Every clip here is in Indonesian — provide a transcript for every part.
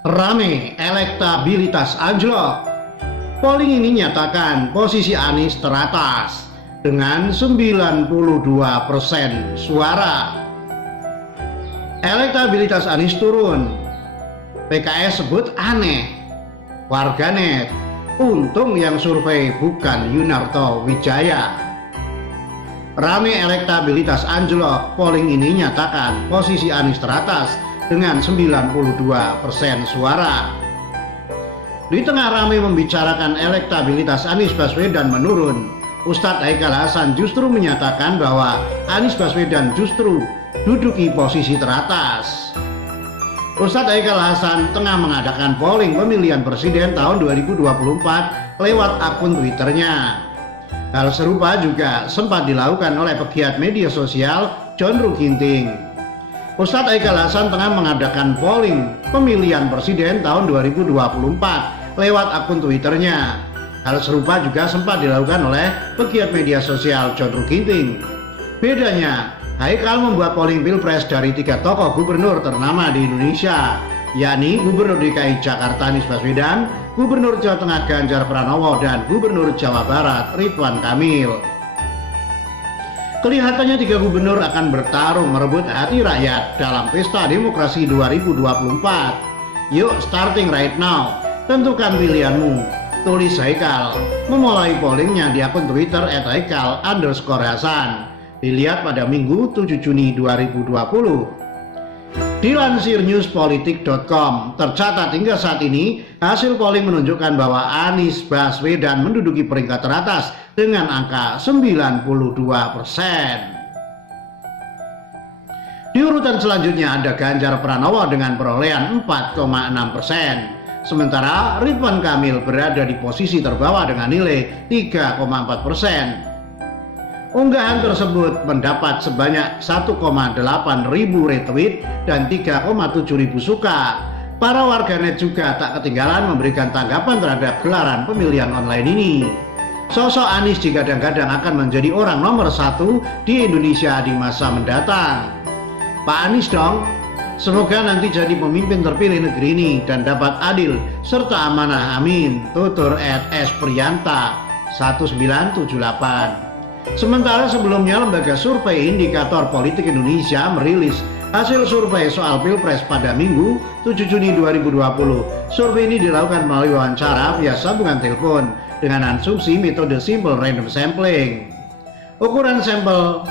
Rame elektabilitas anjlok. Polling ini nyatakan posisi Anies teratas dengan 92% suara. Elektabilitas Anies turun. PKS sebut aneh. Warganet, untung yang survei bukan Yunarto Wijaya. Rame elektabilitas anjlok. Polling ini nyatakan posisi Anies teratas dengan 92% suara. Di tengah ramai membicarakan elektabilitas Anies Baswedan menurun, Ustadz Haikal Hasan justru menyatakan bahwa Anies Baswedan justru duduki posisi teratas. Ustadz Haikal Hasan tengah mengadakan polling pemilihan presiden tahun 2024 lewat akun Twitternya. Hal serupa juga sempat dilakukan oleh pegiat media sosial John Ruh Ginting. Ustadz Haikal Hasan tengah mengadakan polling pemilihan presiden tahun 2024 lewat akun Twitternya. Hal serupa juga sempat dilakukan oleh pegiat media sosial John Ruh Ginting. Bedanya, Haikal membuat polling pilpres dari 3 tokoh gubernur ternama di Indonesia, yakni Gubernur DKI Jakarta Anies Baswedan, Gubernur Jawa Tengah Ganjar Pranowo, dan Gubernur Jawa Barat Ridwan Kamil. Kelihatannya 3 gubernur akan bertarung merebut hati rakyat dalam pesta demokrasi 2024. Yuk, starting right now. Tentukan pilihanmu. Tulis Haikal. Memulai pollingnya di akun Twitter @haikal_hasan. Dilihat pada Minggu 7 Juni 2020. Dilansir newspolitik.com, tercatat hingga saat ini hasil polling menunjukkan bahwa Anies Baswedan menduduki peringkat teratas dengan angka 92%. Di urutan selanjutnya ada Ganjar Pranowo dengan perolehan 4,6%. Sementara Ridwan Kamil berada di posisi terbawah dengan nilai 3,4%. Unggahan tersebut mendapat sebanyak 1,8 ribu retweet dan 3,7 ribu suka. Para warganet juga tak ketinggalan memberikan tanggapan terhadap gelaran pemilihan online ini. Sosok Anies digadang-gadang akan menjadi orang nomor 1 di Indonesia di masa mendatang. Pak Anies dong, semoga nanti jadi pemimpin terpilih negeri ini dan dapat adil serta amanah, amin. Tutur @sprianta 1978. Sementara sebelumnya lembaga survei Indikator Politik Indonesia merilis hasil survei soal Pilpres pada Minggu 7 Juni 2020. Survei ini dilakukan melalui wawancara via sambungan telepon dengan asumsi metode simple random sampling. Ukuran sampel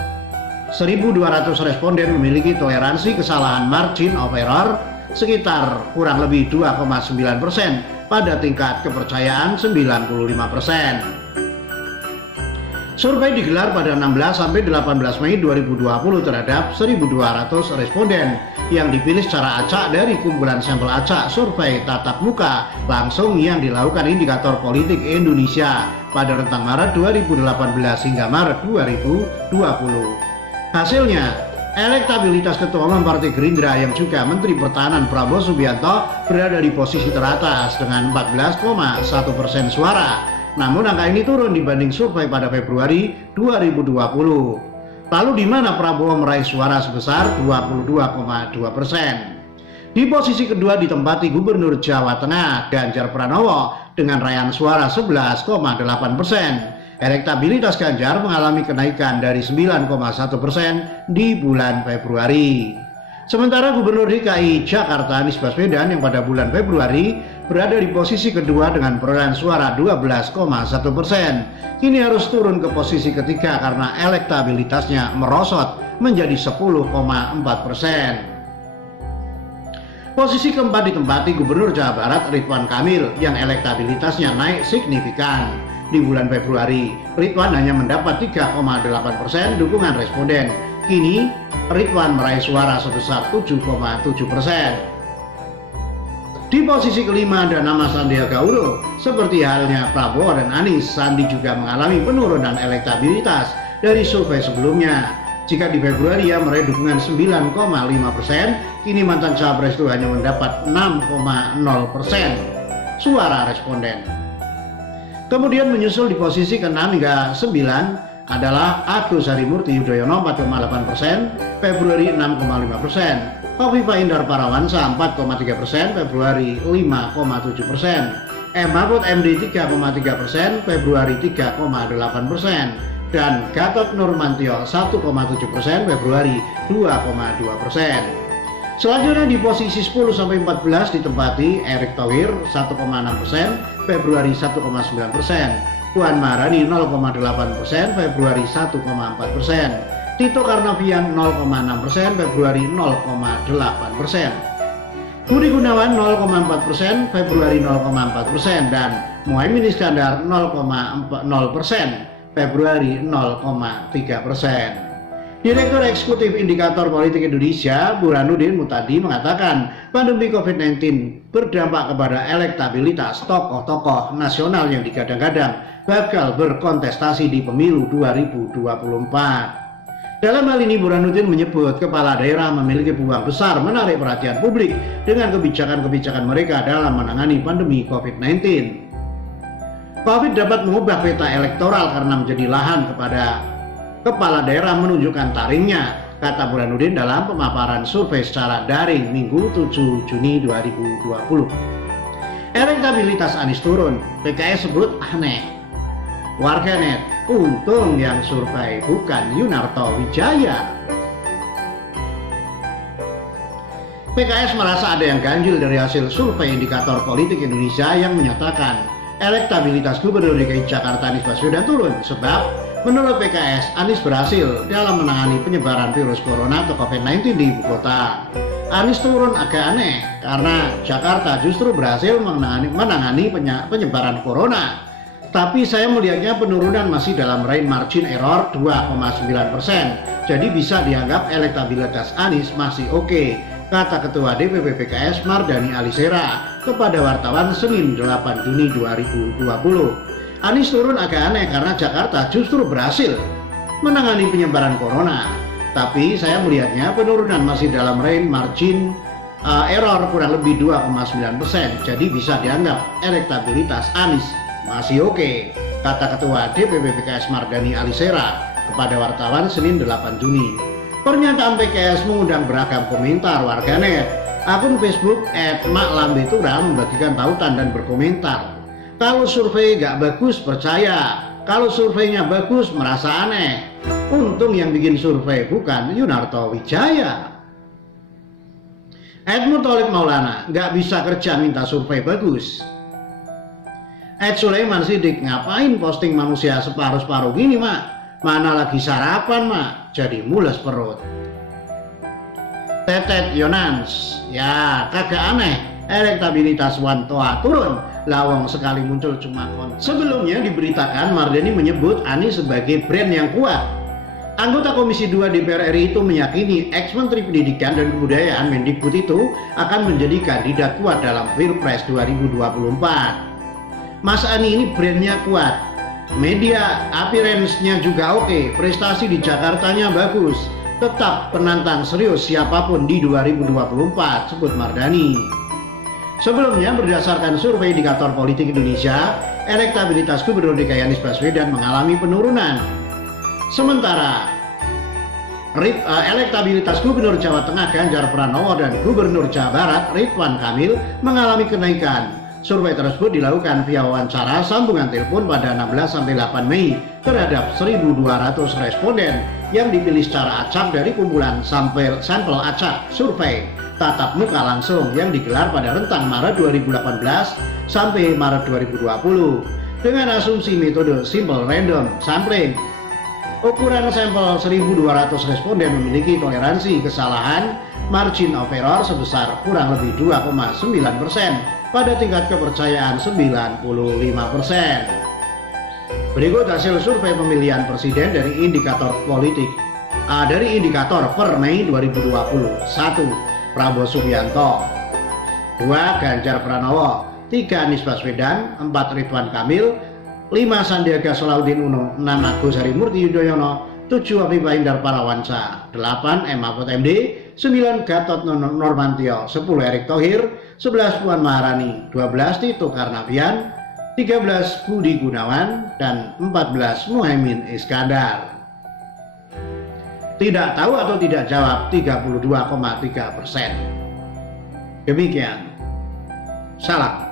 1.200 responden memiliki toleransi kesalahan margin of error sekitar kurang lebih 2,9% pada tingkat kepercayaan 95%. Survei digelar pada 16 sampai 18 Mei 2020 terhadap 1.200 responden yang dipilih secara acak dari kumpulan sampel acak survei tatap muka langsung yang dilakukan Indikator Politik Indonesia pada rentang Maret 2018 hingga Maret 2020. Hasilnya, elektabilitas Ketua Umum Partai Gerindra yang juga Menteri Pertahanan Prabowo Subianto berada di posisi teratas dengan 14,1% suara. Namun angka ini turun dibanding survei pada Februari 2020. Lalu di mana Prabowo meraih suara sebesar 22,2%. Di posisi kedua ditempati Gubernur Jawa Tengah Ganjar Pranowo dengan raihan suara 11,8%. Elektabilitas Ganjar mengalami kenaikan dari 9,1% di bulan Februari. Sementara Gubernur DKI Jakarta Anies Baswedan yang pada bulan Februari berada di posisi kedua dengan perolehan suara 12,1%. Kini harus turun ke posisi ketiga karena elektabilitasnya merosot menjadi 10,4%. Posisi keempat ditempati Gubernur Jawa Barat Ridwan Kamil yang elektabilitasnya naik signifikan. Di bulan Februari, Ridwan hanya mendapat 3,8% dukungan responden. Kini, Ridwan meraih suara sebesar 7,7%. Di posisi kelima ada nama Sandiaga Uno. Seperti halnya Prabowo dan Anies, Sandi juga mengalami penurunan elektabilitas dari survei sebelumnya. Jika di Februari ia meraih dukungan 9,5%, kini mantan capres itu hanya mendapat 6,0% suara responden. Kemudian menyusul di posisi ke-6 hingga 9 adalah Agus Harimurti Yudhoyono 4,8%, Februari 6,5%, Khofifah Indar Parawansa 4,3%, Februari 5,7%, M. Mahfud MD 3,3%, Februari 3,8%, dan Gatot Nurmantio 1,7%, Februari 2,2%. Selanjutnya di posisi 10-14 ditempati Erick Thohir 1,6%, Februari 1,9%, Puan Maharani 0,8%, Februari 1,4%, Tito Karnavian 0,6%, Februari 0,8%, Budi Gunawan 0,4%, Februari 0,4%, dan Muhaimin Iskandar 0,0%, Februari 0,3%. Direktur Eksekutif Indikator Politik Indonesia, Burhanuddin Muhtadi, mengatakan pandemi COVID-19 berdampak kepada elektabilitas tokoh-tokoh nasional yang digadang-gadang bakal berkontestasi di pemilu 2024. Dalam hal ini Burhanuddin menyebut kepala daerah memiliki peluang besar menarik perhatian publik dengan kebijakan-kebijakan mereka dalam menangani pandemi COVID-19. COVID dapat mengubah peta elektoral karena menjadi lahan kepada kepala daerah menunjukkan taringnya, kata Burhanuddin dalam pemaparan survei secara daring Minggu 7 Juni 2020. Elektabilitas Anies turun, PKS sebut aneh. Warganet, untung yang survei bukan Yunarto Wijaya. PKS merasa ada yang ganjil dari hasil survei Indikator Politik Indonesia yang menyatakan elektabilitas Gubernur DKI Jakarta Anies Baswedan turun sebab menurut PKS, Anies berhasil dalam menangani penyebaran virus corona atau COVID-19 di ibu kota. Anies turun agak aneh karena Jakarta justru berhasil menangani penyebaran corona. Tapi saya melihatnya penurunan masih dalam range margin error 2,9%. Jadi bisa dianggap elektabilitas Anies masih oke, kata Ketua DPP PKS Mardhani Alisera kepada wartawan Senin 8 Juni 2020. Anies turun agak aneh karena Jakarta justru berhasil menangani penyebaran corona. Tapi saya melihatnya penurunan masih dalam range margin error kurang lebih 2,9%. Jadi bisa dianggap elektabilitas Anies masih oke, kata Ketua DPP PKS Mardhani Alisera kepada wartawan Senin 8 Juni. Pernyataan PKS mengundang beragam komentar warganet. Akun Facebook @maklambetura membagikan tautan dan berkomentar. Kalau survei gak bagus percaya, kalau surveinya bagus merasa aneh. Untung yang bikin survei bukan Yunarto Wijaya. Muthalib Maulana, gak bisa kerja minta survei bagus. Sulaiman Sidik, ngapain posting manusia separuh-separuh gini mak? Mana lagi sarapan mak? Jadi mules perut. Tetet Yonans, ya kagak aneh elektabilitas Wantoa turun. Lawang sekali muncul cuma Sebelumnya diberitakan Mardhani menyebut Anies sebagai brand yang kuat. Anggota Komisi 2 DPR RI itu meyakini ex-Menteri Pendidikan dan Kebudayaan Mendikbud itu akan menjadi kandidat kuat dalam Pilpres 2024. Mas Ani ini brandnya kuat, media appearance-nya juga oke, prestasi di Jakartanya bagus, tetap penantang serius siapapun di 2024, sebut Mardhani. Sebelumnya berdasarkan survei Indikator Politik Indonesia, elektabilitas Gubernur DKI Anies Baswedan mengalami penurunan. Sementara elektabilitas Gubernur Jawa Tengah Ganjar Pranowo dan Gubernur Jawa Barat Ridwan Kamil mengalami kenaikan. Survei tersebut dilakukan via wawancara sambungan telepon pada 16-8 Mei terhadap 1.200 responden yang dipilih secara acak dari kumpulan sampel acak survei tatap muka langsung yang digelar pada rentang Maret 2018 sampai Maret 2020 dengan asumsi metode simple random sampling. Ukuran sampel 1.200 responden memiliki toleransi kesalahan margin of error sebesar kurang lebih 2,9% pada tingkat kepercayaan 95%. Berikut hasil survei pemilihan presiden dari indikator politik. Dari indikator per Mei 2020. 1. Prabowo Subianto. 2. Ganjar Pranowo. 3. Anies Baswedan. 4. Ridwan Kamil. 5. Sandiaga Salahuddin Uno. 6. Agus Harimurti Yudhoyono. 7. Khofifah Indar Parawansa. 8. M. Mahfud MD. 9. Gatot Nurmantio. 10. Erick Thohir. 11. Puan Maharani. 12. Tito Karnavian. 13 Budi Gunawan, dan 14 Muhaimin Iskandar. Tidak tahu atau tidak jawab 32,3%. Demikian. Salam.